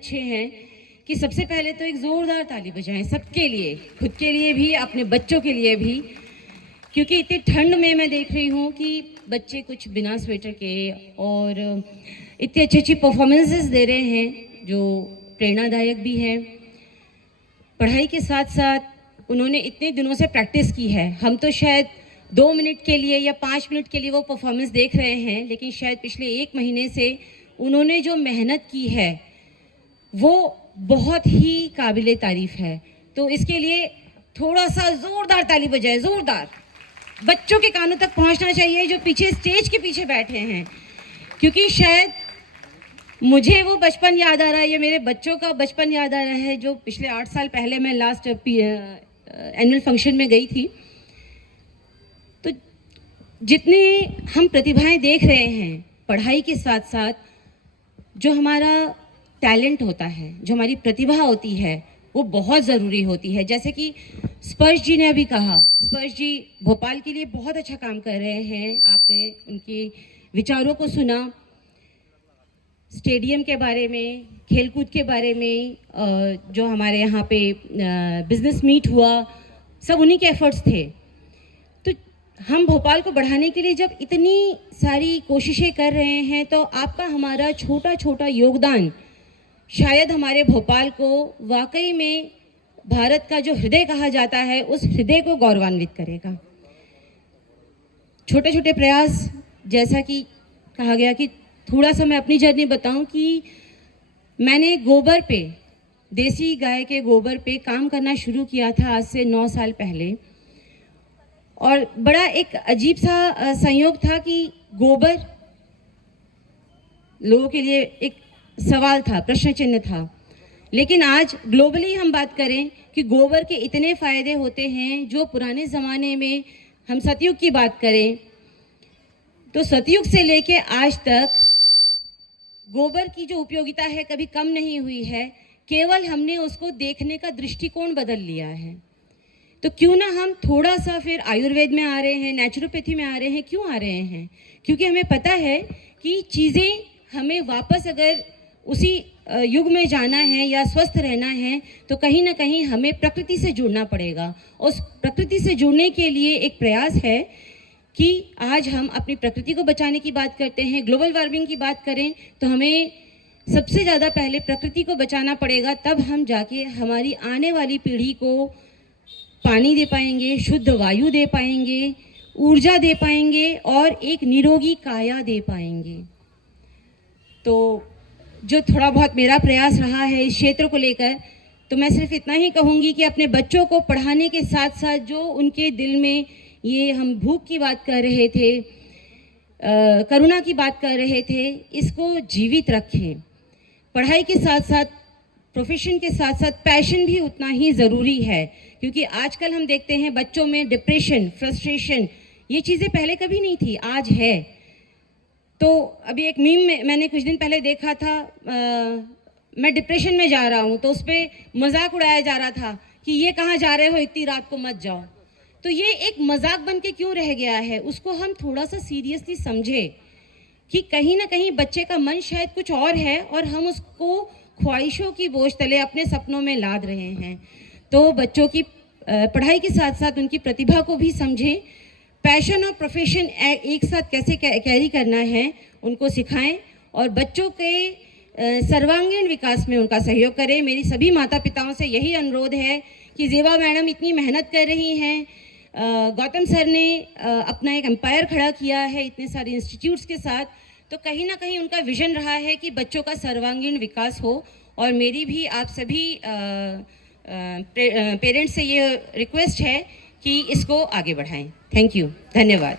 अच्छे हैं कि सबसे पहले तो एक ज़ोरदार ताली बजाएं सबके लिए, खुद के लिए भी, अपने बच्चों के लिए भी, क्योंकि इतनी ठंड में मैं देख रही हूँ कि बच्चे कुछ बिना स्वेटर के और इतनी अच्छी अच्छी परफॉर्मेंसेस दे रहे हैं जो प्रेरणादायक भी है। पढ़ाई के साथ साथ उन्होंने इतने दिनों से प्रैक्टिस की है। हम तो शायद 2 मिनट के लिए या 5 मिनट के लिए वो परफॉर्मेंस देख रहे हैं, लेकिन शायद पिछले 1 महीने से उन्होंने जो मेहनत की है वो बहुत ही काबिले तारीफ है। तो इसके लिए थोड़ा सा ज़ोरदार ताली बजाए, ज़ोरदार। बच्चों के कानों तक पहुंचना चाहिए जो पीछे स्टेज के पीछे बैठे हैं, क्योंकि शायद मुझे वो बचपन याद आ रहा है या मेरे बच्चों का बचपन याद आ रहा है जो पिछले 8 साल पहले मैं लास्ट एनुअल फंक्शन में गई थी। तो जितने हम प्रतिभाएं देख रहे हैं, पढ़ाई के साथ साथ जो हमारा टैलेंट होता है, जो हमारी प्रतिभा होती है, वो बहुत ज़रूरी होती है। जैसे कि स्पर्श जी ने अभी कहा, स्पर्श जी भोपाल के लिए बहुत अच्छा काम कर रहे हैं। आपने उनके विचारों को सुना, स्टेडियम के बारे में, खेलकूद के बारे में, जो हमारे यहाँ पे बिजनेस मीट हुआ, सब उन्हीं के एफर्ट्स थे। तो हम भोपाल को बढ़ाने के लिए जब इतनी सारी कोशिशें कर रहे हैं, तो आपका हमारा छोटा छोटा योगदान शायद हमारे भोपाल को वाकई में भारत का जो हृदय कहा जाता है, उस हृदय को गौरवान्वित करेगा। छोटे छोटे प्रयास, जैसा कि कहा गया कि थोड़ा सा मैं अपनी जर्नी बताऊं कि मैंने गोबर पे, देसी गाय के गोबर पे काम करना शुरू किया था आज से 9 साल पहले। और बड़ा एक अजीब सा संयोग था कि गोबर लोगों के लिए एक सवाल था, प्रश्न चिन्ह था। लेकिन आज ग्लोबली हम बात करें कि गोबर के इतने फ़ायदे होते हैं, जो पुराने ज़माने में हम सतयुग की बात करें तो सतयुग से लेके आज तक गोबर की जो उपयोगिता है कभी कम नहीं हुई है। केवल हमने उसको देखने का दृष्टिकोण बदल लिया है। तो क्यों ना हम थोड़ा सा फिर आयुर्वेद में आ रहे हैं, नेचुरोपैथी में आ रहे हैं। क्यों आ रहे हैं? क्योंकि हमें पता है कि चीज़ें हमें वापस अगर उसी युग में जाना है या स्वस्थ रहना है, तो कहीं ना कहीं हमें प्रकृति से जुड़ना पड़ेगा। उस प्रकृति से जुड़ने के लिए एक प्रयास है कि आज हम अपनी प्रकृति को बचाने की बात करते हैं। ग्लोबल वार्मिंग की बात करें तो हमें सबसे ज़्यादा पहले प्रकृति को बचाना पड़ेगा, तब हम जाके हमारी आने वाली पीढ़ी को पानी दे पाएंगे, शुद्ध वायु दे पाएंगे, ऊर्जा दे पाएंगे और एक निरोगी काया दे पाएंगे। तो जो थोड़ा बहुत मेरा प्रयास रहा है इस क्षेत्र को लेकर, तो मैं सिर्फ इतना ही कहूँगी कि अपने बच्चों को पढ़ाने के साथ साथ जो उनके दिल में, ये हम भूख की बात कर रहे थे, करुणा की बात कर रहे थे, इसको जीवित रखें। पढ़ाई के साथ साथ, प्रोफेशन के साथ साथ पैशन भी उतना ही ज़रूरी है, क्योंकि आजकल हम देखते हैं बच्चों में डिप्रेशन, फ्रस्ट्रेशन, ये चीज़ें पहले कभी नहीं थी, आज है। तो अभी एक मीम में मैंने कुछ दिन पहले देखा था, मैं डिप्रेशन में जा रहा हूँ, तो उस पर मजाक उड़ाया जा रहा था कि ये कहाँ जा रहे हो, इतनी रात को मत जाओ। तो ये एक मजाक बन के क्यों रह गया है? उसको हम थोड़ा सा सीरियसली समझे कि कहीं ना कहीं बच्चे का मन शायद कुछ और है और हम उसको ख्वाहिशों की बोझ तले अपने सपनों में लाद रहे हैं। तो बच्चों की पढ़ाई के साथ साथ उनकी प्रतिभा को भी समझें, पैशन और प्रोफेशन एक साथ कैसे कैरी करना है उनको सिखाएं और बच्चों के सर्वांगीण विकास में उनका सहयोग करें। मेरी सभी माता पिताओं से यही अनुरोध है कि जेबा मैडम इतनी मेहनत कर रही हैं, गौतम सर ने अपना एक एम्पायर खड़ा किया है इतने सारे इंस्टीट्यूट्स के साथ, तो कहीं ना कहीं उनका विजन रहा है कि बच्चों का सर्वांगीण विकास हो। और मेरी भी आप सभी पेरेंट्स से ये रिक्वेस्ट है कि इसको आगे बढ़ाएं। थैंक यू, धन्यवाद।